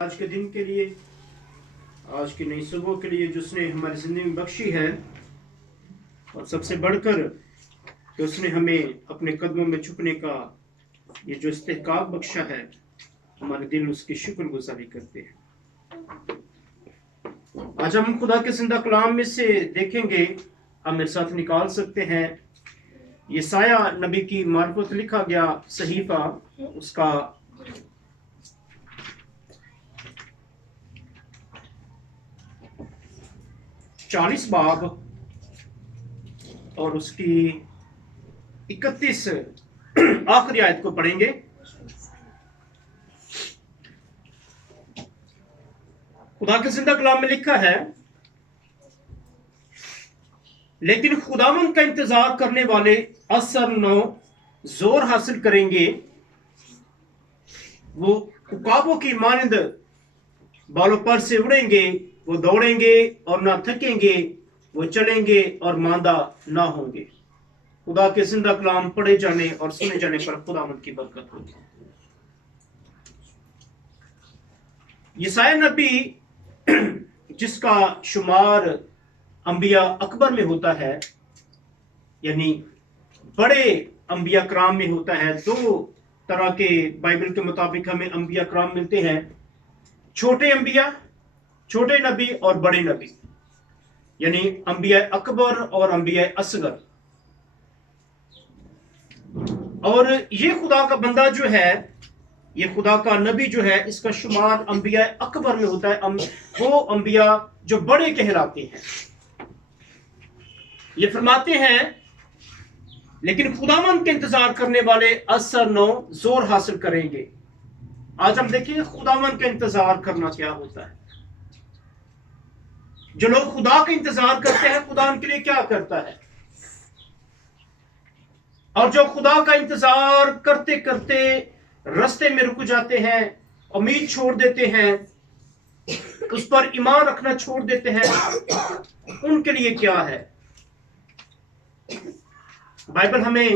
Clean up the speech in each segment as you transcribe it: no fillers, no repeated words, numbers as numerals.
آج کے دن کے لیے، آج کی نئی صبح کے لیے جو اس نے ہماری زندگی میں بخشی ہے، اور سب سے بڑھ کر کہ اس نے ہمیں اپنے قدموں میں چھپنے کا یہ جو استحقاق بخشا ہے، ہمارے دل اس کی شکر گزاری کرتے ہیں۔ آج ہم خدا کے زندہ کلام میں سے دیکھیں گے، ہم میرے ساتھ نکال سکتے ہیں یسایہ نبی کی معرفت لکھا گیا صحیفہ، اس کا 40 باب اور اس کی 31 آخری آیت کو پڑھیں گے۔ خدا کے زندہ کلام میں لکھا ہے، لیکن خداوند کا انتظار کرنے والے اثر نو زور حاصل کریں گے، وہ عقابوں کی مانند بالوں پر سے اڑیں گے، وہ دوڑیں گے اور نہ تھکیں گے، وہ چلیں گے اور ماندہ نہ ہوں گے۔ خدا کے زندہ کلام پڑھے جانے اور سنے جانے پر خداوند کی برکت ہوگی۔ یسایہ نبی جس کا شمار انبیاء اکبر میں ہوتا ہے، یعنی بڑے انبیاء کرام میں ہوتا ہے۔ دو طرح کے بائبل کے مطابق ہمیں انبیاء کرام ملتے ہیں، چھوٹے انبیاء، چھوٹے نبی اور بڑے نبی، یعنی انبیاء اکبر اور انبیاء اصغر۔ اور یہ خدا کا بندہ جو ہے، یہ خدا کا نبی جو ہے، اس کا شمار انبیاء اکبر میں ہوتا ہے، وہ انبیاء جو بڑے کہلاتے ہیں۔ یہ فرماتے ہیں، لیکن خداوند کے انتظار کرنے والے اثر نو زور حاصل کریں گے۔ آج ہم دیکھیں خداوند کا انتظار کرنا کیا ہوتا ہے۔ جو لوگ خدا کا انتظار کرتے ہیں، خدا ان کے لیے کیا کرتا ہے، اور جو خدا کا انتظار کرتے کرتے رستے میں رک جاتے ہیں، امید چھوڑ دیتے ہیں، اس پر ایمان رکھنا چھوڑ دیتے ہیں، ان کے لیے کیا ہے؟ بائبل ہمیں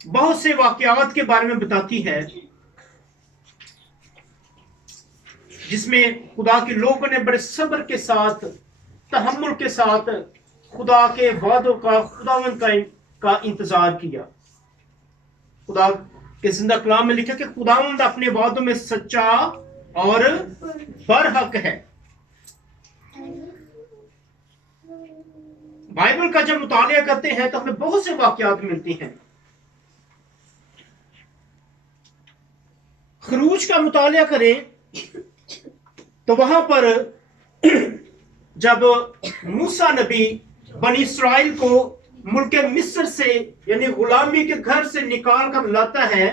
بہت سے واقعات کے بارے میں بتاتی ہے، جس میں خدا کے لوگوں نے بڑے صبر کے ساتھ، تحمل کے ساتھ خدا کے وعدوں کا، خداوند کا انتظار کیا۔ خدا کے زندہ کلام میں لکھا کہ خداوند اپنے وعدوں میں سچا اور برحق ہے۔ بائبل کا جب مطالعہ کرتے ہیں تو ہمیں بہت سے واقعات ملتے ہیں۔ خروج کا مطالعہ کریں تو وہاں پر جب موسیٰ نبی بنی اسرائیل کو ملک مصر سے، یعنی غلامی کے گھر سے نکال کر لاتا ہے،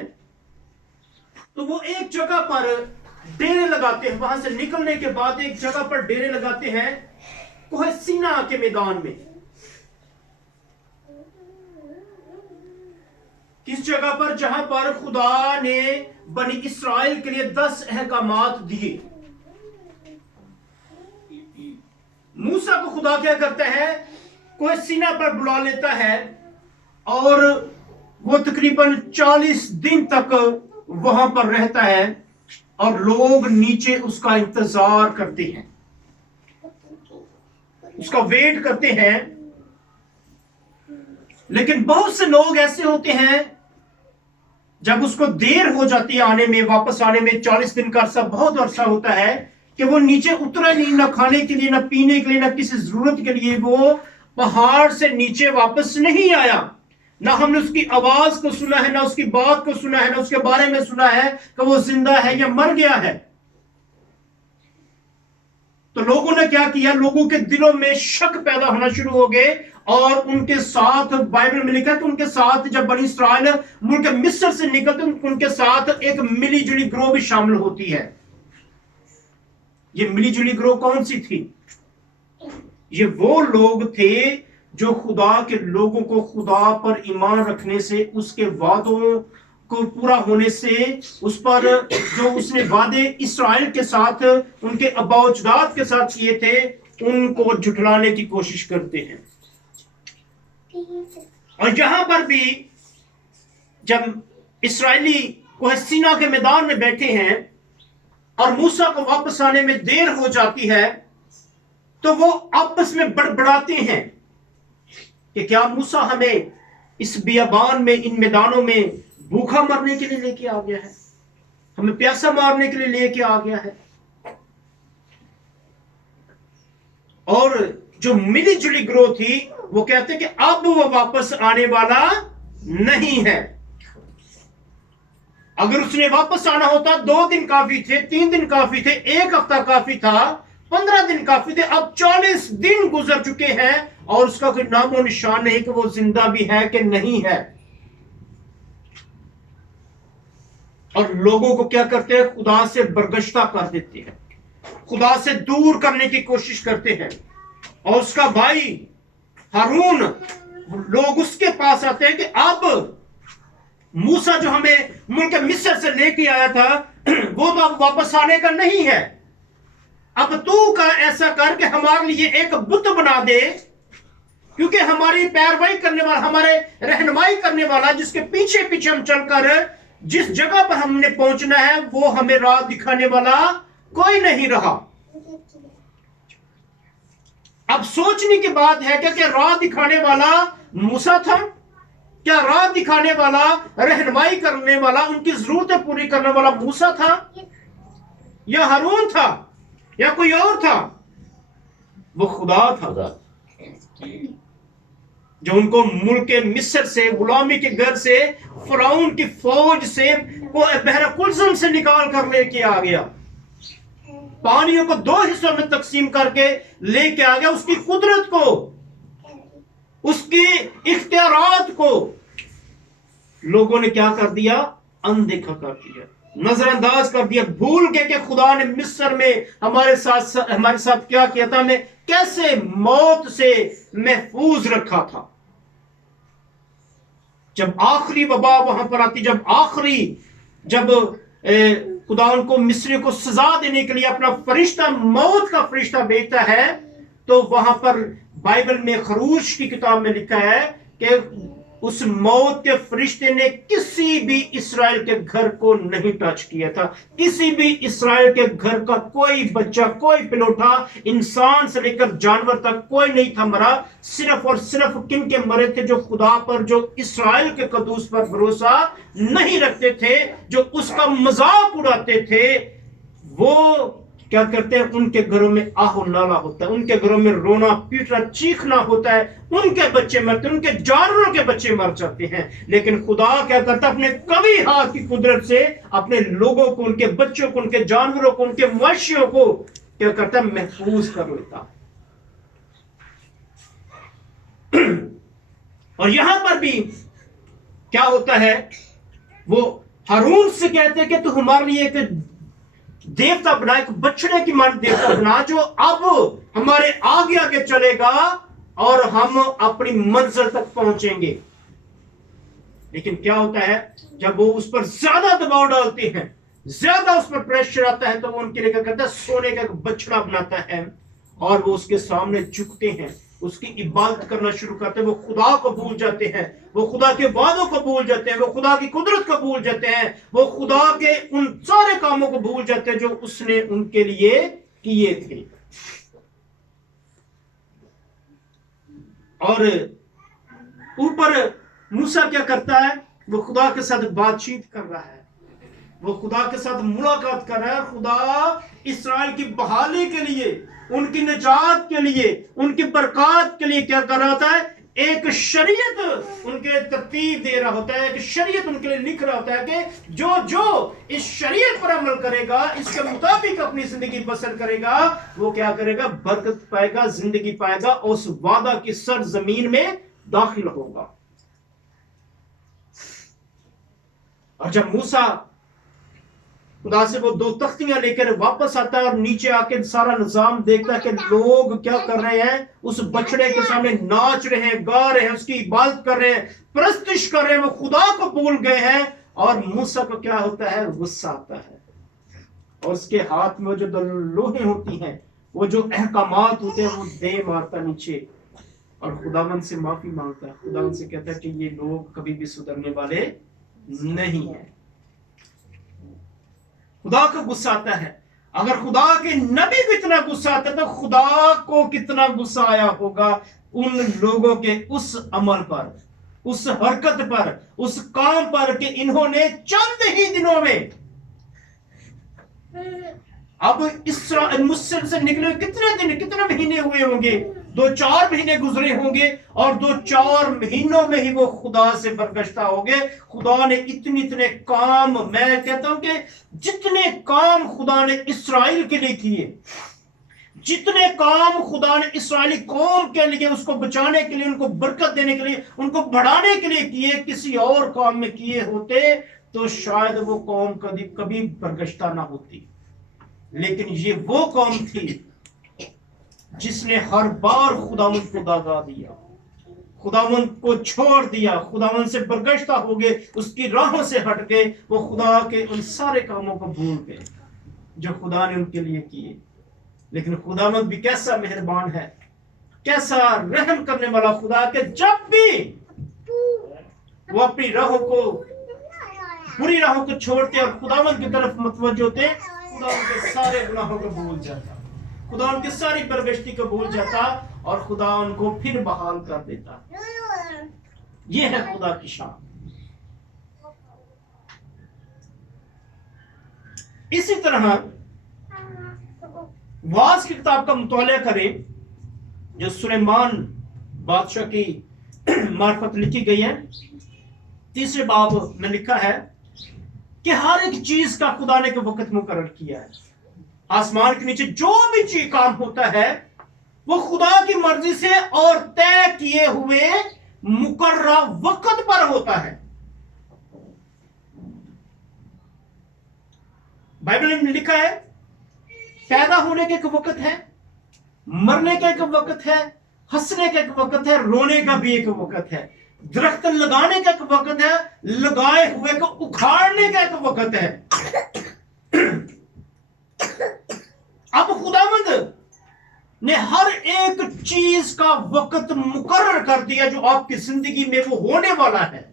تو وہ ایک جگہ پر ڈیرے لگاتے ہیں۔ وہاں سے نکلنے کے بعد ایک جگہ پر ڈیرے لگاتے ہیں، کوہ سینا کے میدان میں۔ کس جگہ پر؟ جہاں پر خدا نے بنی اسرائیل کے لیے 10 احکامات دیے۔ موسیٰ کو خدا کیا کرتا ہے؟ کوہ سینا پر بلا لیتا ہے، اور وہ تقریباً 40 دن تک وہاں پر رہتا ہے، اور لوگ نیچے اس کا انتظار کرتے ہیں، اس کا ویٹ کرتے ہیں۔ لیکن بہت سے لوگ ایسے ہوتے ہیں، جب اس کو دیر ہو جاتی ہے آنے میں، واپس آنے میں، 40 دن کا عرصہ بہت عرصہ ہوتا ہے، کہ وہ نیچے اترا نہیں، نہ کھانے کے لیے، نہ پینے کے لیے، نہ کسی ضرورت کے لیے وہ پہاڑ سے نیچے واپس نہیں آیا۔ نہ ہم نے اس کی آواز کو سنا ہے، نہ اس کی بات کو سنا ہے، نہ اس کے بارے میں سنا ہے کہ وہ زندہ ہے یا مر گیا ہے۔ تو لوگوں نے کیا کیا؟ لوگوں کے دلوں میں شک پیدا ہونا شروع ہو گئے، اور ان کے ساتھ بائبل میں لکھا ہے کہ ان کے ساتھ جب بنی اسرائیل ملک مصر سے نکلتے، ان کے ساتھ ایک ملی جلی گروہ بھی شامل ہوتی ہے۔ یہ ملی جلی گروہ کون سی تھی؟ یہ وہ لوگ تھے جو خدا کے لوگوں کو خدا پر ایمان رکھنے سے، اس کے وعدوں کو پورا ہونے سے، اس پر جو اس نے وعدے اسرائیل کے ساتھ، ان کے آباء و اجداد کے ساتھ کیے تھے، ان کو جھٹلانے کی کوشش کرتے ہیں۔ اور یہاں پر بھی جب اسرائیلی کوہ سینا کے میدان میں بیٹھے ہیں، اور موسیٰ کو واپس آنے میں دیر ہو جاتی ہے تو وہ آپس میں بڑبڑاتے ہیں کہ کیا موسیٰ ہمیں اس بیابان میں، ان میدانوں میں بھوکا مرنے کے لیے لے کے آ گیا ہے، ہمیں پیاسا مارنے کے لیے لے کے آ گیا ہے؟ اور جو ملی جلی گروہ تھی وہ کہتے کہ اب وہ واپس آنے والا نہیں ہے۔ اگر اس نے واپس آنا ہوتا 2 دن کافی تھے، 3 دن کافی تھے، 1 ہفتہ کافی تھا، 15 دن کافی تھے، اب 40 دن گزر چکے ہیں اور اس کا کوئی نام و نشان نہیں کہ وہ زندہ بھی ہے کہ نہیں ہے۔ اور لوگوں کو کیا کرتے ہیں؟ خدا سے برگشتہ کر دیتے ہیں، خدا سے دور کرنے کی کوشش کرتے ہیں۔ اور اس کا بھائی ہارون، لوگ اس کے پاس آتے ہیں کہ اب موسیٰ جو ہمیں ملک مصر سے لے کے آیا تھا وہ تو اب واپس آنے کا نہیں ہے، اب تو ایسا کر کہ ہمارے لیے ایک بت بنا دے، کیونکہ ہماری پیروی کرنے والا، ہمارے رہنمائی کرنے والا، جس کے پیچھے پیچھے ہم چل کر جس جگہ پر ہم نے پہنچنا ہے وہ ہمیں راہ دکھانے والا کوئی نہیں رہا۔ اب سوچنے کی بات ہے کہ کیا راہ دکھانے والا موسیٰ تھا؟ کیا راہ دکھانے والا، رہنمائی کرنے والا، ان کی ضرورتیں پوری کرنے والا موسیٰ تھا یا ہارون تھا یا کوئی اور تھا؟ وہ خدا تھا جو ان کو ملک مصر سے، غلامی کے گھر سے، فرعون کی فوج سے، بحر کلثم سے نکال کر لے کے آ گیا، پانیوں کو 2 حصوں میں تقسیم کر کے لے کے آ گیا۔ اس کی قدرت کو، اس کی اختیارات کو لوگوں نے کیا کر دیا؟ اندیکھا کر دیا، نظر انداز کر دیا، بھول گئے کہ خدا نے مصر میں ہمارے ساتھ کیا کیا تھا، ہمیں کیسے موت سے محفوظ رکھا تھا۔ جب آخری وبا وہاں پر آتی، جب خدا ان کو مصری کو سزا دینے کے لیے اپنا فرشتہ، موت کا فرشتہ بھیجتا ہے، تو وہاں پر بائبل میں خروج کی کتاب میں لکھا ہے کہ اس موت کے فرشتے نے کسی بھی اسرائیل کے گھر کو نہیں ٹچ کیا تھا، کسی بھی اسرائیل کے گھر کا کوئی بچہ، کوئی پلوٹا، انسان سے لے کر جانور تک کوئی نہیں تھا مرا، صرف اور صرف کن کے مرے تھے؟ جو خدا پر، جو اسرائیل کے قدوس پر بھروسہ نہیں رکھتے تھے، جو اس کا مذاق اڑاتے تھے، وہ کیا کرتے ہیں؟ ان کے گھروں میں آہ و نالا ہوتا ہے، ان کے گھروں میں رونا پیٹنا چیخنا ہوتا ہے، ان کے بچے مرتے ہیں، ان کے جانوروں کے بچے مر جاتے ہیں۔ لیکن خدا کیا کرتا ہے؟ اپنے قوی ہاتھ کی قدرت سے اپنے لوگوں کو، ان کے بچوں کو، ان کے جانوروں کو، ان کے مویشیوں کو کیا کرتا ہے؟ محفوظ کر لیتا۔ اور یہاں پر بھی کیا ہوتا ہے؟ وہ ہارون سے کہتے ہیں کہ تو ہمارے لیے ایک دیوتا بنا، ایک بچڑے کی مان دیوتا بنا، جو اب ہمارے آگے آگے چلے گا اور ہم اپنی منزل تک پہنچیں گے۔ لیکن کیا ہوتا ہے؟ جب وہ اس پر زیادہ دباؤ ڈالتے ہیں، زیادہ اس پر پریشر آتا ہے، تو وہ ان کے لیے کیا کرتا ہے؟ سونے کا ایک بچڑا بناتا ہے اور وہ اس کے سامنے جھکتے ہیں، اس کی عبادت کرنا شروع کرتے ہیں۔ وہ خدا کو بھول جاتے ہیں، وہ خدا کے وعدوں کو بھول جاتے ہیں، وہ خدا کی قدرت کو بھول جاتے ہیں، وہ خدا کے ان سارے کاموں کو بھول جاتے ہیں جو اس نے ان کے لیے کیے تھے۔ اور اوپر موسیٰ کیا کرتا ہے؟ وہ خدا کے ساتھ بات چیت کر رہا ہے، وہ خدا کے ساتھ ملاقات کر رہا ہے۔ خدا اسرائیل کی بحالی کے لیے، ان کی نجات کے لیے، ان کی برکات کے لیے کیا کر رہا ہوتا ہے؟ ایک شریعت ان کے ترتیب دے رہا ہوتا ہے، ایک شریعت ان کے لیے لکھ رہا ہوتا ہے کہ جو اس شریعت پر عمل کرے گا، اس کے مطابق اپنی زندگی بسر کرے گا، وہ کیا کرے گا؟ برکت پائے گا، زندگی پائے گا، اس وعدہ کی سرزمین میں داخل ہوگا۔ اور جب موسیٰ خدا سے وہ 2 تختیاں لے کر واپس آتا ہے اور نیچے آ کے سارا نظام دیکھتا ہے کہ لوگ کیا کر رہے ہیں؟ اس بچڑے کے سامنے ناچ رہے ہیں، گا رہے ہیں، اس کی عبادت کر رہے ہیں، پرستش کر رہے ہیں، وہ خدا کو بھول گئے ہیں۔ اور موسیٰ کو کیا ہوتا ہے؟ غصہ آتا ہے، اور اس کے ہاتھ میں جو 2 لوہیں ہوتی ہیں، وہ جو احکامات ہوتے ہیں، وہ دے مارتا نیچے اور خداوند سے معافی مانگتا ہے۔ خداوند سے کہتا ہے کہ یہ لوگ کبھی بھی سدھرنے والے نہیں ہیں۔ خدا کا غصہ آتا ہے۔ अगर खुदा के नबी को इतना गुस्सा आता तो खुदा को कितना गुस्सा आया होगा उन लोगों के उस अमल पर, उस हरकत पर, उस काम पर कि इन्होंने चंद ही दिनों में, अब मुस्लिम से निकले कितने दिन, कितने महीने हुए होंगे, 2-4 महीने गुजरे होंगे और 2-4 महीनों में ही वो खुदा से बरगश्ता हो गए। खुदा ने इतने काम, मैं कहता हूं कि जितने काम खुदा ने इस्राएल के लिए किए, जितने काम खुदा ने इस्राएली कौम के लिए, उसको बचाने के लिए, उनको बरकत देने के लिए, उनको बढ़ाने के लिए किए, किसी और काम में किए होते तो शायद वो कौम कभी बरगश्ता ना होती। लेकिन ये वो कौम थी जिसने हर बार खुदावंद को दागा दिया, खुदावंद को छोड़ दिया, खुदावंद से बरगश्ता हो गए, उसकी राहों से हट गए, वो खुदा के उन सारे कामों को भूल गए जो खुदा ने उनके लिए किए। लेकिन खुदावंद भी कैसा मेहरबान है, कैसा रहम करने वाला खुदा के जब भी वो अपनी राहों को, बुरी राहों को छोड़ते और खुदावंद की तरफ मुतवज्जो होते, खुदा उनके सारे गुनाहों को भूल जाता, खुदा उनकी सारी बरगश्ती को भूल जाता और खुदा उनको फिर बहाल कर देता। ये है खुदा की शान। इसी तरह वाज की किताब का मुताला करें जो सुलेमान बादशाह की मार्फत लिखी गई है। 3 बाब में लिखा है कि हर एक चीज का खुदा ने एक वक्त मुकर्रर किया है। आसमान के नीचे जो भी चीज काम होता है वो खुदा की मर्जी से और तय किए हुए मुकर्रर वक्त पर होता है। बाइबल में लिखा है पैदा होने का एक वक्त है, मरने का एक वक्त है, हंसने का एक वक्त है, रोने का भी एक वक्त है, दरख्त लगाने का एक वक्त है, लगाए हुए को उखाड़ने का एक वक्त है। अब खुदावंद ने हर एक चीज का वक्त मुकर्रर कर दिया जो आपकी जिंदगी में वो होने वाला है,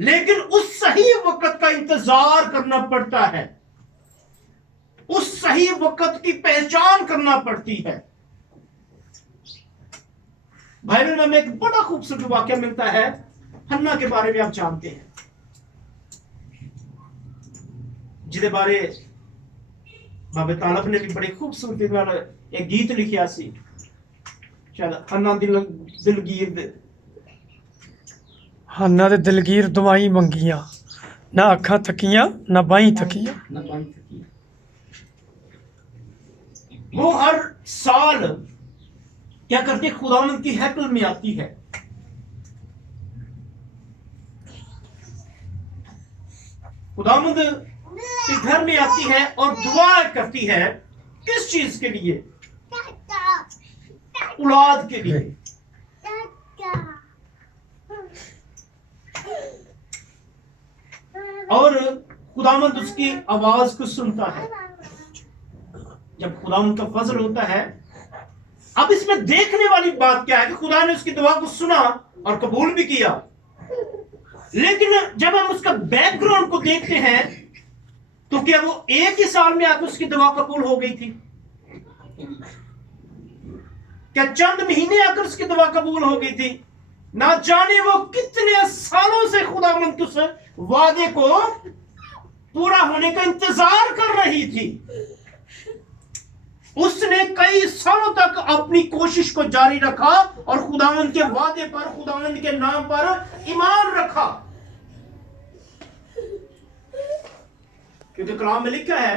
लेकिन उस सही वक्त का इंतजार करना पड़ता है, उस सही वक्त की पहचान करना पड़ती है। बाइबल में एक बड़ा खूबसूरत वाक्य मिलता है, हन्ना के बारे में आप जानते हैं, जिसके बारे बाबे तालब ने भी बड़ी खूबसूरती एक गीत लिखा सी, शायद हन्ना दिलगीर, हन्ना दे दिलगीर दुआई मंगियां, ना अखा थकियां ना बाई थकियां। वो हर साल क्या करती, खुदावंद की हैकल में आती है, खुदावंद के घर में आती है और दुआ करती है। किस चीज के लिए? औलाद के लिए। और खुदावंद उसकी आवाज को सुनता है। जब खुदावंद का फजल होता है, अब इसमें देखने वाली बात क्या है कि खुदा ने उसकी दुआ को सुना और कबूल भी किया, लेकिन जब हम उसका बैकग्राउंड को देखते हैं तो क्या वो एक ही साल में आकर उसकी दुआ कबूल हो गई थी? क्या चंद महीने आकर उसकी दुआ कबूल हो गई थी? ना जाने वो कितने सालों से खुदावंद के उस वादे को पूरा होने का इंतजार कर रही थी। उसने कई सालों तक अपनी कोशिश को जारी रखा और खुदावंद के वादे पर, खुदावंद के नाम पर ईमान रखा, क्योंकि कलाम में लिखा है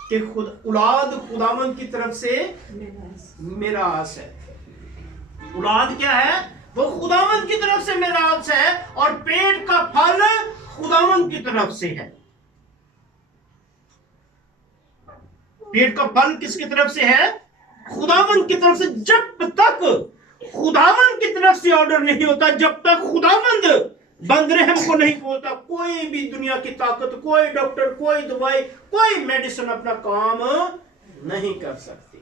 कि औलाद खुदावंद की तरफ से मिरास है। औलाद क्या है? वो खुदावंद की तरफ से मिरास है और पेट का फल खुदावंद की तरफ से है। पेट का फल किसकी तरफ से है? खुदावंद की तरफ से। जब तक खुदावंद की तरफ से ऑर्डर नहीं होता, जब तक खुदावंद बंदरहम को नहीं बोलता, कोई भी दुनिया की ताकत, कोई डॉक्टर, कोई दवाई, कोई मेडिसिन अपना काम नहीं कर सकती।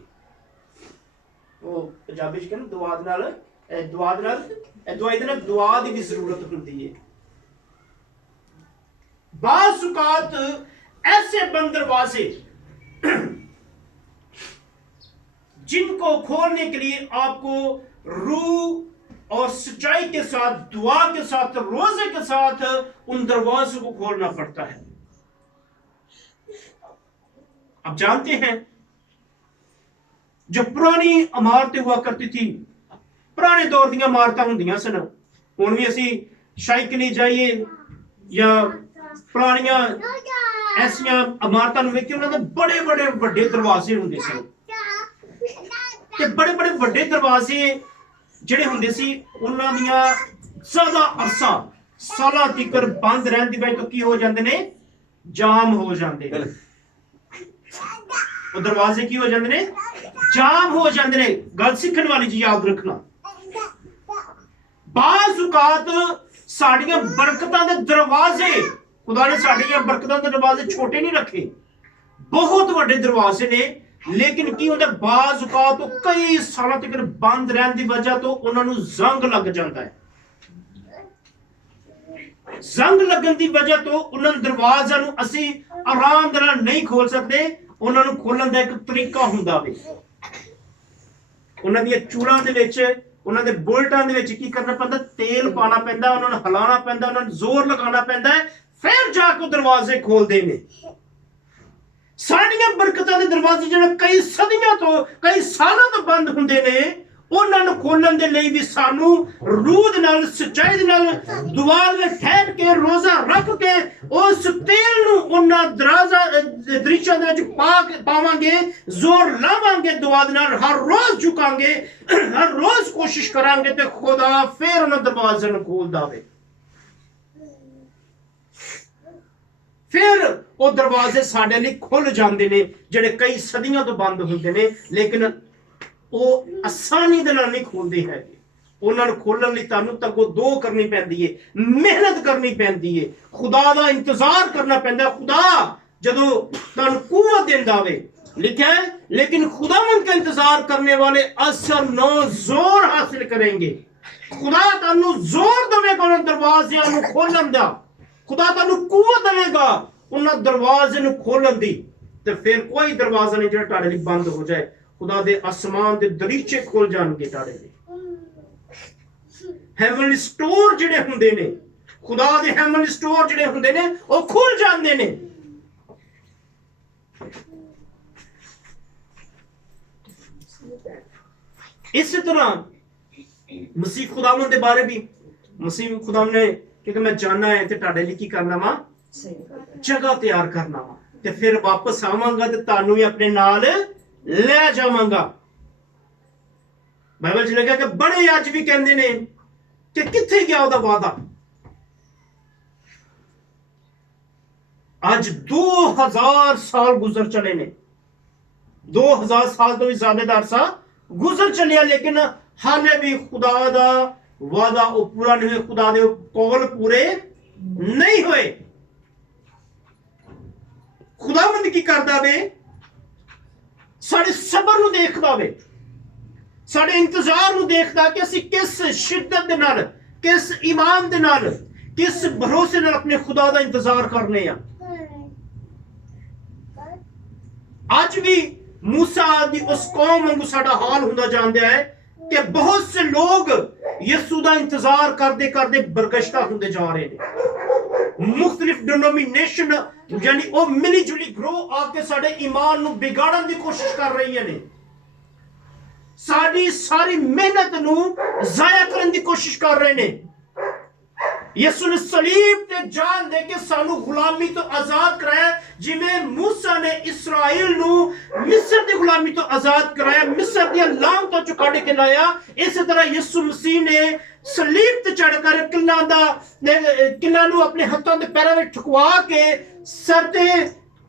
वो पंजाबी च कहते दुआ दुआ की भी जरूरत होती है। बाज़ औक़ात ऐसे बंद दरवाजे जिनको खोलने के लिए आपको रूह और सच्चाई के साथ, दुआ के साथ, रोजे के साथ उन दरवाजों को खोलना पड़ता है। आप जानते हैं जो पुरानी इमारतें हुआ करती थी, पुराने दौर ਦੀਆਂ ਇਮਾਰਤਾਂ ਹੁੰਦੀਆਂ ਸਨ, ਹੁਣ ਵੀ ਅਸੀਂ ਸ਼ਾਇਕਲੀ ਜਾਈਏ ਜਾਂ ਪੁਰਾਣੀਆਂ ਐਸੀਆਂ ਇਮਾਰਤਾਂ ਨੂੰ ਵੇਖੀਏ, ਉਹਨਾਂ ਦੇ ਬੜੇ ਬੜੇ ਵੱਡੇ ਦਰਵਾਜ਼ੇ ਹੁੰਦੇ ਸੀ ਤੇ ਬੜੇ ਬੜੇ ਵੱਡੇ ਦਰਵਾਜ਼ੇ ਜਿਹੜੇ ਹੁੰਦੇ ਸੀ, ਉਹਨਾਂ ਦੀਆਂ ਜ਼ਿਆਦਾ ਅਰਸਾ ਸਾਲਾਂ ਤੱਕ ਬੰਦ ਰਹਿਣ ਦੀ ਵਜ੍ਹਾ ਤੋਂ ਕੀ ਹੋ ਜਾਂਦੇ ਨੇ, ਜਾਮ ਹੋ ਜਾਂਦੇ ਨੇ। ਉਹ ਦਰਵਾਜ਼ੇ ਕੀ ਹੋ ਜਾਂਦੇ ਨੇ, ਜਾਮ ਹੋ ਜਾਂਦੇ ਨੇ। ਗੱਲ ਸਿੱਖਣ ਵਾਲੀ ਜੀ ਯਾਦ ਰੱਖਣਾ, ਬਾਜ਼ ਔਕਾਤ ਸਾਡੀਆਂ ਬਰਕਤਾਂ ਦੇ ਦਰਵਾਜ਼ੇ, ਖੁਦਾ ਨੇ ਸਾਡੀਆਂ ਬਰਕਤਾਂ ਦੇ ਦਰਵਾਜ਼ੇ ਛੋਟੇ ਨਹੀਂ ਰੱਖੇ, ਬਹੁਤ ਵੱਡੇ ਦਰਵਾਜ਼ੇ ਨੇ। ਲੇਕਿਨ ਕੀ ਹੁੰਦਾ, ਬਾਜ਼ ਔਕਾਤ ਉਹ ਕਈ ਸਾਲਾਂ ਤੱਕ ਬੰਦ ਰਹਿਣ ਦੀ ਵਜ੍ਹਾ ਤੋਂ ਉਹਨਾਂ ਨੂੰ ਜ਼ੰਗ ਲੱਗ ਜਾਂਦਾ ਹੈ। ਜ਼ੰਗ ਲੱਗਣ ਦੀ ਵਜ੍ਹਾ ਤੋਂ ਉਹਨਾਂ ਦਰਵਾਜ਼ਿਆਂ ਨੂੰ ਅਸੀਂ ਆਰਾਮ ਦੇ ਨਾਲ ਨਹੀਂ ਖੋਲ ਸਕਦੇ। ਉਹਨਾਂ ਨੂੰ ਖੋਲਣ ਦਾ ਇੱਕ ਤਰੀਕਾ ਹੁੰਦਾ ਵੇ, ਉਹਨਾਂ ਦੀਆਂ ਚੂੜਾਂ ਦੇ ਵਿੱਚ, ਉਹਨਾਂ ਦੇ ਬੁਲਟਾਂ ਦੇ ਵਿੱਚ ਕੀ ਕਰਨਾ ਪੈਂਦਾ, ਤੇਲ ਪਾਣਾ ਪੈਂਦਾ, ਉਹਨਾਂ ਨੂੰ ਹਿਲਾਉਣਾ ਪੈਂਦਾ, ਉਹਨਾਂ ਨੂੰ ਜ਼ੋਰ ਲਗਾਉਣਾ ਪੈਂਦਾ, ਫਿਰ ਜਾ ਕੇ ਦਰਵਾਜ਼ੇ ਖੋਲਦੇ ਨੇ। ਸਾਡੀਆਂ ਬਰਕਤਾਂ ਦੇ ਦਰਵਾਜ਼ੇ ਜਿਹੜੇ ਕਈ ਸਦੀਆਂ ਤੋਂ, ਕਈ ਸਾਲਾਂ ਤੋਂ ਬੰਦ ਹੁੰਦੇ ਨੇ, ਉਹਨਾਂ ਨੂੰ ਖੋਲਣ ਦੇ ਲਈ ਵੀ ਸਾਨੂੰ ਰੂਹ ਦੇ ਨਾਲ, ਸੱਚਾਈ ਦੇ ਨਾਲ, ਦੁਆ ਦੇ ਠਹਿਰ ਕੇ, ਰੋਜ਼ਾ ਰੱਖ ਕੇ ਉਸ ਤੇਲ ਨੂੰ ਉਹਨਾਂ ਦ੍ਰਿਸ਼ਾਂ ਦੇ ਵਿੱਚ ਪਾਵਾਂਗੇ, ਜ਼ੋਰ ਲਾਵਾਂਗੇ, ਦੁਆ ਦੇ ਨਾਲ ਹਰ ਰੋਜ਼ ਝੁਕਾਂਗੇ, ਹਰ ਰੋਜ਼ ਕੋਸ਼ਿਸ਼ ਕਰਾਂਗੇ ਤੇ ਖੁਦਾ ਫਿਰ ਉਹਨਾਂ ਦਰਵਾਜ਼ਿਆਂ ਨੂੰ ਖੋਲਦਾ ਵੇ। ਫਿਰ ਉਹ ਦਰਵਾਜ਼ੇ ਸਾਡੇ ਲਈ ਖੁੱਲ ਜਾਂਦੇ ਨੇ ਜਿਹੜੇ ਕਈ ਸਦੀਆਂ ਤੋਂ ਬੰਦ ਹੁੰਦੇ ਨੇ, ਲੇਕਿਨ ਉਹ ਆਸਾਨੀ ਦੇ ਨਾਲ ਨਹੀਂ ਖੋਲਦੇ ਹੈਗੇ। ਉਹਨਾਂ ਨੂੰ ਖੋਲਣ ਲਈ ਤੁਹਾਨੂੰ ਤਗੋ-ਦੋ ਕਰਨੀ ਪੈਂਦੀ ਏ, ਮਿਹਨਤ ਕਰਨੀ ਪੈਂਦੀ ਏ, ਖੁਦਾ ਦਾ ਇੰਤਜ਼ਾਰ ਕਰਨਾ ਪੈਂਦਾ। ਖੁਦਾ ਜਦੋਂ ਤੁਹਾਨੂੰ ਕੂਵਤ ਦਿੰਦਾ ਵੇ, लिखा है लेकिन खुदावंद का इंतजार करने वाले असर नो जोर हासिल करेंगे। खुदा तानू जोर देवेगा उन दरवाज़ियां नू खोलन दा, खुदा तानू कुवत देवेगा उन दरवाजे नू खोलन दी, ते फिर कोई दरवाजा नहीं जो ताड़े लिए बंद हो जाए। खुदा दे आसमान दे दरीचे खोल जाणगे ताड़े लिए। हेवनली स्टोर जिहड़े हुंदे ने, खुदा दे हेवनली स्टोर जिहड़े हुंदे ने ओ खुल जांदे ने। इसी तरह मसीह खुदावंद दे बारे भी, मसीह खुदावंद ने क्योंकि मैं जानना है ते ताड़े लिए की करना वा, जगह तैयार करना वा, ते फिर वापस आवांगा ते तानू भी अपने नाल ले जावांगा। बाइबल च लिखा कि बड़े अज भी कहंदे ने कि किथे गया ओदा वादा। आज 2000 साल गुजर चले ने, 2000 साल तो भी ज्यादा अरसा गुजर चलिया, लेकिन हाले भी खुदा दा वादा वो पूरा नहीं हुए, खुदा दे कौल पूरे नहीं हुए। खुदावंद की करदा वे, साडे सबर नू देखदा वे, साडे इंतजार नू देखदा कि असीं किस शिद्दत दे नाल, किस ईमान दे नाल, किस भरोसे नाल अपने खुदा दा इंतजार करने आ। आज भी मूसा दी उस कौम वांगू साडा हाल हुंदा जांदा है कि बहुत से लोग यसू दा इंतजार करदे करदे बरगश्ता हुंदे जा रहे ने। मुख्तलिफ डिनोमिनेशन यानी ओ मिली जुली ग्रोह आके साडे ईमान नू बिगाड़न दी कोशिश कर रही ने, साडी सारी मेहनत नू जाया करन दी कोशिश कर रहे ने। यसू ने सलीब ते जान दे के सानू गुलामी तो आजाद कराया, जिवें मूसा ने इसराइल नू मिस्र दी गुलामी तो आजाद कराया, मिस्र दी लानतां चों कढ के लाया। इस तरह यसू मसीह ने सलीब ते चढ़कर किला नू अपने हत्थां ते पैरां विच ठुकवा के सर ते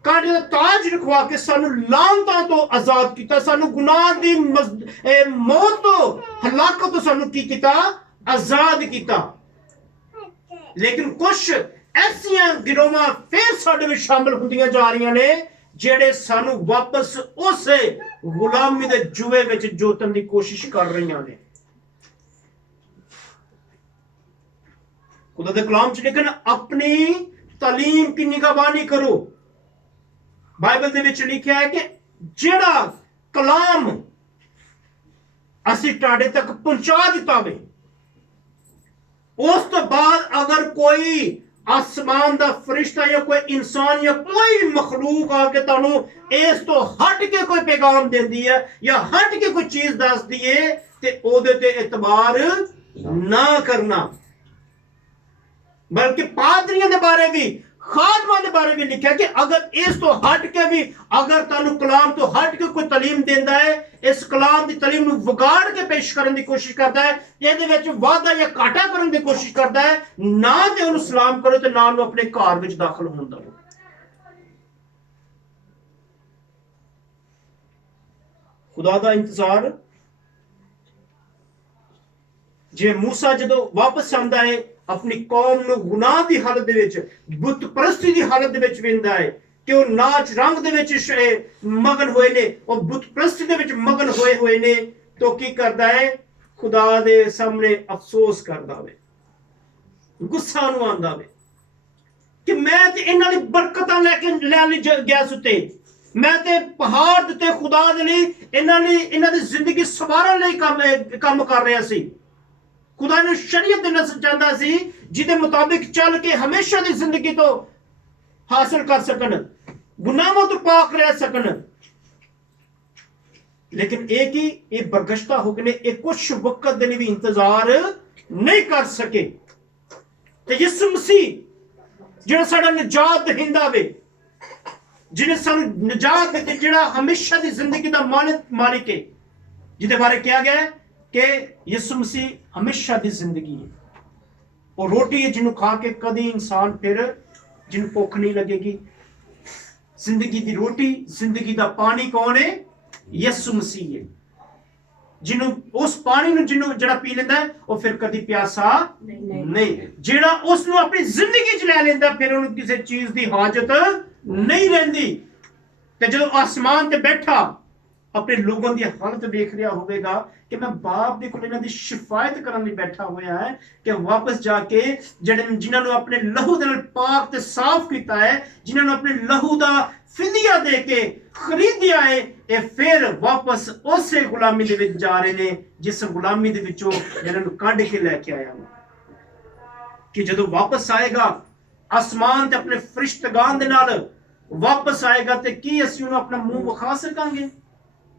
कांटे दा ताज रखवा के सानू लानतां तो आजाद किया, सानू गुनाह दी मौत तो, हलाकत तो सानू की किया, आजाद किया। लेकिन कुछ ऐसियां गिरोवां फिर साडे विच शामिल हुंदियां जा रही ने जेड़े सानू वापस उस गुलामी दे जुए विच जोतन दी कोशिश कर रही ने। खुदा दे कलाम च लिखन अपनी तालीम की निगहबानी करो, ਬਾਈਬਲ ਦੇ ਵਿੱਚ ਲਿਖਿਆ ਹੈ ਕਿ ਜਿਹੜਾ ਕਲਾਮ ਅਸੀਂ ਤੁਹਾਡੇ ਤੱਕ ਪਹੁੰਚਾ ਦਿੱਤਾ ਵੇ, ਉਸ ਤੋਂ ਬਾਅਦ ਅਗਰ ਕੋਈ ਆਸਮਾਨ ਦਾ ਫਰਿਸ਼ਤਾ ਜਾਂ ਕੋਈ ਇਨਸਾਨ ਜਾਂ ਕੋਈ ਵੀ ਮਖਲੂਕ ਆ ਕੇ ਤੁਹਾਨੂੰ ਇਸ ਤੋਂ ਹਟ ਕੇ ਕੋਈ ਪੈਗਾਮ ਦਿੰਦੀ ਹੈ ਜਾਂ ਹਟ ਕੇ ਕੋਈ ਚੀਜ਼ ਦੱਸਦੀ ਹੈ ਤੇ ਉਹਦੇ ਤੇ ਇਤਬਾਰ ਨਾ ਕਰਨਾ। ਬਲਕਿ ਪਾਦਰੀਆਂ ਦੇ ਬਾਰੇ ਵੀ, ਖਾਦਮਾਂ ਦੇ ਬਾਰੇ ਵੀ ਲਿਖਿਆ ਕਿ ਅਗਰ ਇਸ ਤੋਂ ਹਟ ਕੇ ਵੀ ਅਗਰ ਤੁਹਾਨੂੰ ਕਲਾਮ ਤੋਂ ਹਟ ਕੇ ਕੋਈ ਤਾਲੀਮ ਦਿੰਦਾ ਹੈ, ਇਸ ਕਲਾਮ ਦੀ ਤਾਲੀਮ ਨੂੰ ਵਿਗਾੜ ਕੇ ਪੇਸ਼ ਕਰਨ ਦੀ ਕੋਸ਼ਿਸ਼ ਕਰਦਾ ਹੈ, ਇਹਦੇ ਵਿੱਚ ਵਾਧਾ ਜਾਂ ਘਾਟਾ ਕਰਨ ਦੀ ਕੋਸ਼ਿਸ਼ ਕਰਦਾ ਹੈ, ਨਾ ਤੇ ਉਹਨੂੰ ਸਲਾਮ ਕਰੋ ਤੇ ਨਾ ਉਹਨੂੰ ਆਪਣੇ ਘਰ ਵਿੱਚ ਦਾਖਲ ਹੋਣ ਦਿਓ। ਖੁਦਾ ਦਾ ਇੰਤਜ਼ਾਰ, ਜੇ ਮੂਸਾ ਜਦੋਂ ਵਾਪਸ ਆਉਂਦਾ ਹੈ ਆਪਣੀ ਕੌਮ ਨੂੰ ਗੁਨਾਹ ਦੀ ਹਾਲਤ ਦੇ ਵਿੱਚ, ਬੁੱਤ ਪ੍ਰਸਤੀ ਦੀ ਹਾਲਤ ਦੇ ਵਿੱਚ ਵੇਂਦਾ ਹੈ ਕਿ ਉਹ ਨਾਚ ਰੰਗ ਦੇ ਵਿੱਚ ਮਗਨ ਹੋਏ ਨੇ, ਉਹ ਬੁੱਤ ਪ੍ਰਸਤੀ ਦੇ ਵਿੱਚ ਮਗਨ ਹੋਏ ਨੇ, ਤਾਂ ਕੀ ਕਰਦਾ ਹੈ? ਖੁਦਾ ਦੇ ਸਾਹਮਣੇ ਅਫਸੋਸ ਕਰਦਾ ਵੇ, ਗੁੱਸਾ ਨੂੰ ਆਉਂਦਾ ਵੇ ਕਿ ਮੈਂ ਤੇ ਇਹਨਾਂ ਲਈ ਬਰਕਤਾਂ ਲੈਣ ਲਈ ਗਿਆ ਸੁੱਤੇ, ਮੈਂ ਤੇ ਪਹਾੜ ਦੇ ਉੱਤੇ ਖੁਦਾ ਦੇ ਲਈ ਇਹਨਾਂ ਦੀ ਜ਼ਿੰਦਗੀ ਸਵਾਰਨ ਲਈ ਕੰਮ ਕਰ ਰਿਹਾ ਸੀ। ਖੁਦਾ ਨੂੰ ਸ਼ਰੀਅਤ ਦੇਣਾ ਚਾਹੁੰਦਾ ਸੀ ਜਿਹਦੇ ਮੁਤਾਬਿਕ ਚੱਲ ਕੇ ਹਮੇਸ਼ਾ ਦੀ ਜ਼ਿੰਦਗੀ ਤੋਂ ਹਾਸਲ ਕਰ ਸਕਣ, ਗੁਨਾਹਾਂ ਤੋਂ ਪਾਕ ਰਹਿ ਸਕਣ। ਲੇਕਿਨ ਇਹ ਬਰਗਸ਼ਤਾ ਹੋ ਗਏ ਨੇ, ਇਹ ਕੁਛ ਵਕਤ ਦੇ ਲਈ ਵੀ ਇੰਤਜ਼ਾਰ ਨਹੀਂ ਕਰ ਸਕੇ। ਤੇ ਯਿਸੂ ਮਸੀਹ ਜਿਹੜਾ ਸਾਡਾ ਨਜਾਤ ਦਹਿੰਦਾ ਵੇ, ਜਿਹਨੇ ਸਾਨੂੰ ਨਜਾਤ ਦਿੱਤੀ, ਜਿਹੜਾ ਹਮੇਸ਼ਾ ਦੀ ਜ਼ਿੰਦਗੀ ਦਾ ਮਾਲਿਕ ਹੈ, ਜਿਹਦੇ ਬਾਰੇ ਕਿਹਾ ਗਿਆ ਹੈ ਕਿ ਯਿਸੂ ਮਸੀਹ ਹਮੇਸ਼ਾ ਦੀ ਜ਼ਿੰਦਗੀ ਹੈ। ਉਹ ਰੋਟੀ ਹੈ ਜਿਹਨੂੰ ਖਾ ਕੇ ਕਦੀ ਇਨਸਾਨ ਫਿਰ ਜਿਹਨੂੰ ਭੁੱਖ ਨਹੀਂ ਲੱਗੇਗੀ। ਜ਼ਿੰਦਗੀ ਦੀ ਰੋਟੀ, ਜ਼ਿੰਦਗੀ ਦਾ ਪਾਣੀ ਕੌਣ ਹੈ? ਯਿਸੂ ਮਸੀਹ ਹੈ। ਜਿਹਨੂੰ ਉਸ ਪਾਣੀ ਨੂੰ ਜਿਹੜਾ ਪੀ ਲੈਂਦਾ ਉਹ ਫਿਰ ਕਦੀ ਪਿਆਸਾ ਨਹੀਂ। ਜਿਹੜਾ ਉਸ ਨੂੰ ਆਪਣੀ ਜ਼ਿੰਦਗੀ 'ਚ ਲੈ ਲੈਂਦਾ ਫਿਰ ਉਹਨੂੰ ਕਿਸੇ ਚੀਜ਼ ਦੀ ਹਾਜ਼ਤ ਨਹੀਂ ਰਹਿੰਦੀ। ਤੇ ਜਦੋਂ ਆਸਮਾਨ ਤੇ ਬੈਠਾ ਆਪਣੇ ਲੋਕਾਂ ਦੀ ਹਾਲਤ ਵੇਖ ਰਿਹਾ ਹੋਵੇਗਾ ਕਿ ਮੈਂ ਬਾਪ ਦੇ ਕੋਲ ਇਹਨਾਂ ਦੀ ਸ਼ਿਫਾਇਤ ਕਰਨ ਲਈ ਬੈਠਾ ਹੋਇਆ ਹੈ ਕਿ ਵਾਪਸ ਜਾ ਕੇ ਜਿਨ੍ਹਾਂ ਨੂੰ ਆਪਣੇ ਲਹੂ ਦੇ ਨਾਲ ਪਾਕ ਤੇ ਸਾਫ਼ ਕੀਤਾ ਹੈ, ਜਿਨ੍ਹਾਂ ਨੂੰ ਆਪਣੇ ਲਹੂ ਦਾ ਫਿਦਿਆ ਦੇ ਕੇ ਖਰੀਦਿਆ ਹੈ, ਇਹ ਫਿਰ ਵਾਪਸ ਉਸੇ ਗੁਲਾਮੀ ਦੇ ਵਿੱਚ ਜਾ ਰਹੇ ਨੇ ਜਿਸ ਗੁਲਾਮੀ ਦੇ ਵਿੱਚੋਂ ਇਹਨਾਂ ਨੂੰ ਕੱਢ ਕੇ ਲੈ ਕੇ ਆਇਆ। ਕਿ ਜਦੋਂ ਵਾਪਸ ਆਏਗਾ ਆਸਮਾਨ ਤੇ ਆਪਣੇ ਫਰਿਸ਼ਤਗਾਨ ਦੇ ਨਾਲ ਵਾਪਸ ਆਏਗਾ ਤੇ ਕੀ ਅਸੀਂ ਉਹਨੂੰ ਆਪਣਾ ਮੂੰਹ ਵਿਖਾ ਸਕਾਂਗੇ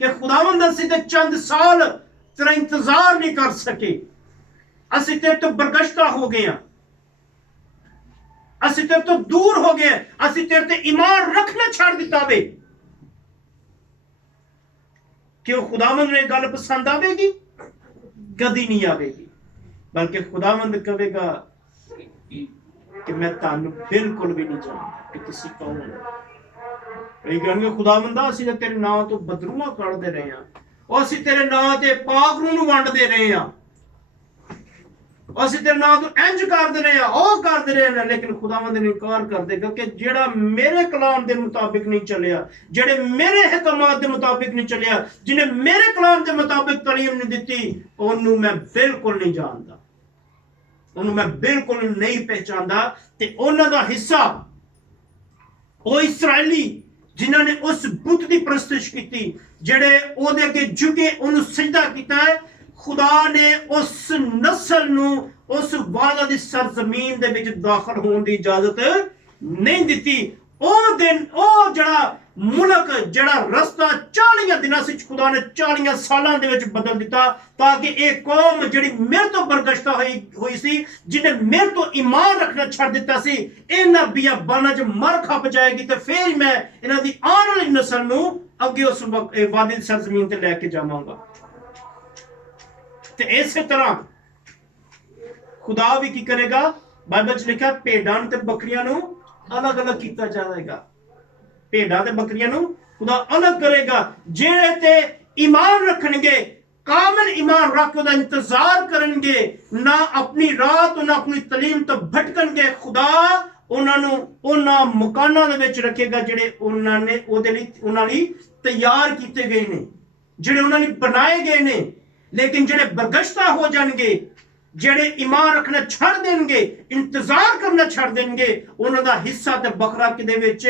ਕਿ ਖੁਦਾਵੰਦ ਅਸੀਂ ਤੇ ਚੰਦ ਸਾਲ ਤੇਰਾ ਇੰਤਜ਼ਾਰ ਨਹੀਂ ਕਰ ਸਕੇ, ਅਸੀਂ ਤੇਰੇ ਤੋਂ ਬਰਗਸ਼ਤਾ ਹੋ ਗਏ ਹਾਂ, ਅਸੀਂ ਤੇਰੇ ਤੋਂ ਦੂਰ ਹੋ ਗਏ, ਅਸੀਂ ਤੇਰੇ ਤੇ ਈਮਾਨ ਰੱਖਣਾ ਛੱਡ ਦਿੱਤਾ ਵੇ। ਕਿ ਉਹ ਖੁਦਾਵੰਦ ਨੂੰ ਇਹ ਗੱਲ ਪਸੰਦ ਆਵੇਗੀ? ਕਦੀ ਨਹੀਂ ਆਵੇਗੀ। ਬਲਕਿ ਖੁਦਾਵੰਦ ਕਹੇਗਾ ਕਿ ਮੈਂ ਤੁਹਾਨੂੰ ਬਿਲਕੁਲ ਵੀ ਨਹੀਂ ਜਾਣਦਾ ਕਿ ਤੁਸੀਂ ਕੌਣ ਹੋ। ਇਹ ਕਹਿੰਗੇ ਖੁਦਾਵੰਦਾ ਅਸੀਂ ਤਾਂ ਤੇਰੇ ਨਾਂ ਤੋਂ ਬਦਰੂਆਂ ਕੱਢਦੇ ਰਹੇ ਹਾਂ, ਉਹ ਅਸੀਂ ਤੇਰੇ ਨਾਂ ਤੇ ਪਾਕ ਰੂਹ ਨੂੰ ਵੰਡਦੇ ਰਹੇ ਹਾਂ, ਅਸੀਂ ਤੇਰੇ ਨਾਂ ਤੋਂ ਇੰਜ ਕਰਦੇ ਰਹੇ ਹਾਂ, ਉਹ ਕਰਦੇ ਰਹੇ ਨੇ। ਲੇਕਿਨ ਖੁਦਾਵੰਦ ਨੇ ਇਨਕਾਰ ਕਰ ਦੇਗਾ ਕਿ ਜਿਹੜਾ ਮੇਰੇ ਕਲਾਮ ਦੇ ਮੁਤਾਬਿਕ ਨਹੀਂ ਚੱਲਿਆ, ਜਿਹੜੇ ਮੇਰੇ ਹਕਮਾਤ ਦੇ ਮੁਤਾਬਿਕ ਨਹੀਂ ਚੱਲਿਆ, ਜਿਹਨੇ ਮੇਰੇ ਕਲਾਮ ਦੇ ਮੁਤਾਬਿਕ ਤਾਲੀਮ ਨਹੀਂ ਦਿੱਤੀ, ਉਹਨੂੰ ਮੈਂ ਬਿਲਕੁਲ ਨਹੀਂ ਜਾਣਦਾ, ਉਹਨੂੰ ਮੈਂ ਬਿਲਕੁਲ ਨਹੀਂ ਪਹਿਚਾਨਦਾ। ਤੇ ਉਹਨਾਂ ਦਾ ਹਿੱਸਾ ਉਹ ਇਸਰਾਇਲੀ ਜਿਨ੍ਹਾਂ ਨੇ ਉਸ ਬੁੱਤ ਦੀ ਪ੍ਰਸਤਿਸ਼ ਕੀਤੀ, ਜਿਹੜੇ ਉਹਦੇ ਅੱਗੇ ਝੁਕੇ, ਉਹਨੂੰ ਸਜਦਾ ਕੀਤਾ ਹੈ, ਖੁਦਾ ਨੇ ਉਸ ਨਸਲ ਨੂੰ ਉਸ ਵਾਅਦਾ ਦੀ ਸਰਜ਼ਮੀਨ ਦੇ ਵਿੱਚ ਦਾਖਲ ਹੋਣ ਦੀ ਇਜਾਜ਼ਤ ਨਹੀਂ ਦਿੱਤੀ। ਉਹ ਦਿਨ, ਉਹ ਜਿਹੜਾ ਮੁਲਕ, ਜਿਹੜਾ ਰਸਤਾ 40 ਦਿਨਾਂ ਵਿੱਚ ਖੁਦਾ ਨੇ 40 ਸਾਲਾਂ ਦੇ ਵਿੱਚ ਬਦਲ ਦਿੱਤਾ, ਤਾਂ ਕਿ ਇਹ ਕੌਮ ਜਿਹੜੀ ਮੇਰੇ ਤੋਂ ਬਰਗਸ਼ਤਾ ਹੋਈ ਸੀ, ਜਿਹਨੇ ਮੇਰੇ ਤੋਂ ਈਮਾਨ ਰੱਖਣਾ ਛੱਡ ਦਿੱਤਾ ਸੀ, ਇਹਨਾਂ ਬਿਆਬਾਨਾਂ 'ਚ ਮਰ ਖੱਪ ਜਾਏਗੀ ਤੇ ਫਿਰ ਮੈਂ ਇਹਨਾਂ ਦੀ ਆਉਣ ਵਾਲੀ ਨਸਲ ਨੂੰ ਅੱਗੇ ਉਸ ਵਾਅਦੇ ਦੀ ਸਰਜ਼ਮੀਨ ਤੇ ਲੈ ਕੇ ਜਾਵਾਂਗਾ। ਤੇ ਇਸੇ ਤਰ੍ਹਾਂ ਖੁਦਾ ਵੀ ਕੀ ਕਰੇਗਾ? ਬਾਈਬਲ 'ਚ ਲਿਖਿਆ ਭੇਡਾਂ ਤੇ ਬੱਕਰੀਆਂ ਨੂੰ ਅਲੱਗ-ਅਲੱਗ ਕੀਤਾ ਜਾਏਗਾ। ਭੇਡਾਂ ਤੇ ਬੱਕਰੀਆਂ ਨੂੰ ਖੁਦਾ ਅਲੱਗ ਕਰੇਗਾ। ਜਿਹੜੇ ਤੇ ਈਮਾਨ ਰੱਖਣਗੇ, ਕਾਮਿਲ ਈਮਾਨ ਰੱਖ ਕੇ ਉਹਦਾ ਇੰਤਜ਼ਾਰ ਕਰਨਗੇ, ਨਾ ਆਪਣੀ ਰਾਹ ਤੋਂ ਨਾ ਆਪਣੀ ਤਾਲੀਮ ਤੋਂ ਭਟਕਣਗੇ, ਖੁਦਾ ਉਹਨਾਂ ਨੂੰ ਉਹਨਾਂ ਮਕਾਨਾਂ ਦੇ ਵਿੱਚ ਰੱਖੇਗਾ ਜਿਹੜੇ ਉਹਨਾਂ ਲਈ ਤਿਆਰ ਕੀਤੇ ਗਏ ਨੇ, ਜਿਹੜੇ ਉਹਨਾਂ ਲਈ ਬਣਾਏ ਗਏ ਨੇ। ਲੇਕਿਨ ਜਿਹੜੇ ਬਰਗਸ਼ਤਾ ਹੋ ਜਾਣਗੇ, ਜਿਹੜੇ ਈਮਾਨ ਰੱਖਣਾ ਛੱਡ ਦੇਣਗੇ, ਇੰਤਜ਼ਾਰ ਕਰਨਾ ਛੱਡ ਦੇਣਗੇ, ਉਹਨਾਂ ਦਾ ਹਿੱਸਾ ਤੇ ਬਕਰਾ ਕਿਦੇ ਵਿੱਚ?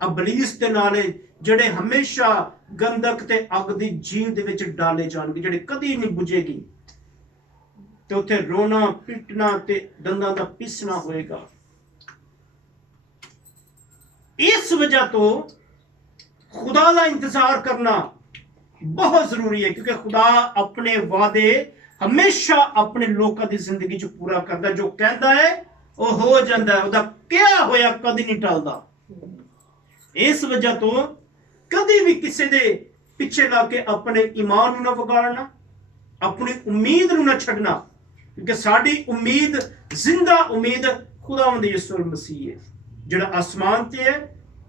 ਅਬਲੀਸ ਦੇ ਨਾਲੇ ਜਿਹੜੇ ਹਮੇਸ਼ਾ ਗੰਧਕ ਤੇ ਅੱਗ ਦੀ ਜੀਵ ਦੇ ਵਿੱਚ ਡਾਲੇ ਜਾਣਗੇ, ਜਿਹੜੇ ਕਦੀ ਨਹੀਂ ਬੁਝੇਗੀ, ਤੇ ਉੱਥੇ ਰੋਣਾ ਪਿੱਟਣਾ ਤੇ ਦੰਦਾਂ ਦਾ ਪਿਸਣਾ ਹੋਏਗਾ। ਇਸ ਵਜ੍ਹਾ ਤੋਂ ਖੁਦਾ ਦਾ ਇੰਤਜ਼ਾਰ ਕਰਨਾ ਬਹੁਤ ਜ਼ਰੂਰੀ ਹੈ, ਕਿਉਂਕਿ ਖੁਦਾ ਆਪਣੇ ਵਾਅਦੇ ਹਮੇਸ਼ਾ ਆਪਣੇ ਲੋਕਾਂ ਦੀ ਜ਼ਿੰਦਗੀ 'ਚ ਪੂਰਾ ਕਰਦਾ। ਜੋ ਕਹਿੰਦਾ ਹੈ ਉਹ ਹੋ ਜਾਂਦਾ ਹੈ, ਉਹਦਾ ਕਿਹਾ ਹੋਇਆ ਕਦੀ ਨਹੀਂ ਟਲਦਾ। ਇਸ ਵਜ੍ਹਾ ਤੋਂ ਕਦੀ ਵੀ ਕਿਸੇ ਦੇ ਪਿੱਛੇ ਲਾ ਕੇ ਆਪਣੇ ਈਮਾਨ ਨੂੰ ਨਾ ਵਿਗਾੜਨਾ, ਆਪਣੀ ਉਮੀਦ ਨੂੰ ਨਾ ਛੱਡਣਾ, ਕਿਉਂਕਿ ਸਾਡੀ ਉਮੀਦ, ਜ਼ਿੰਦਾ ਉਮੀਦ ਖੁਦਾਵੰਦ ਯਿਸੂ ਮਸੀਹ ਹੈ, ਜਿਹੜਾ ਆਸਮਾਨ ਤੇ ਹੈ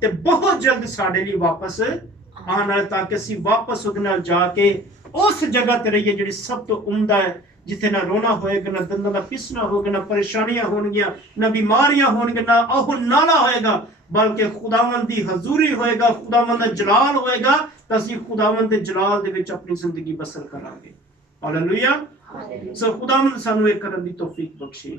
ਤੇ ਬਹੁਤ ਜਲਦ ਸਾਡੇ ਲਈ ਵਾਪਸ ਆਉਣ ਵਾਲਾ, ਤਾਂ ਕਿ ਅਸੀਂ ਵਾਪਸ ਉਹਦੇ ਨਾਲ ਜਾ ਕੇ ਉਸ ਜਗ੍ਹਾ ਤੇ ਰਹੀਏ ਜਿਹੜੀ ਸਭ ਤੋਂ ਉਮਦਾ ਹੈ, ਜਿੱਥੇ ਨਾ ਰੋਣਾ ਹੋਏਗਾ, ਨਾ ਦੰਦਾਂ ਦਾ ਪਿਸਣਾ ਹੋਏਗਾ, ਨਾ ਪਰੇਸ਼ਾਨੀਆਂ ਹੋਣਗੀਆਂ, ਨਾ ਬਿਮਾਰੀਆਂ ਹੋਣਗੀਆਂ, ਨਾ ਉਹ ਨਾਲਾ ਹੋਏਗਾ, ਬਲਕਿ ਖੁਦਾਵੰਦ ਦੀ ਹਜ਼ੂਰੀ ਹੋਏਗਾ, ਖੁਦਾਵੰਦ ਦਾ ਜਲਾਲ ਹੋਏਗਾ, ਤਾਂ ਅਸੀਂ ਖੁਦਾਵੰਦ ਦੇ ਜਲਾਲ ਦੇ ਵਿੱਚ ਆਪਣੀ ਜ਼ਿੰਦਗੀ ਬਸਰ ਕਰਾਂਗੇ। ਹਾਲੇਲੂਇਆ। ਸੋ ਖੁਦਾਵੰਦ ਸਾਨੂੰ ਇਹ ਕਰਨ ਦੀ ਤੌਫੀਕ ਬਖਸ਼ੇ।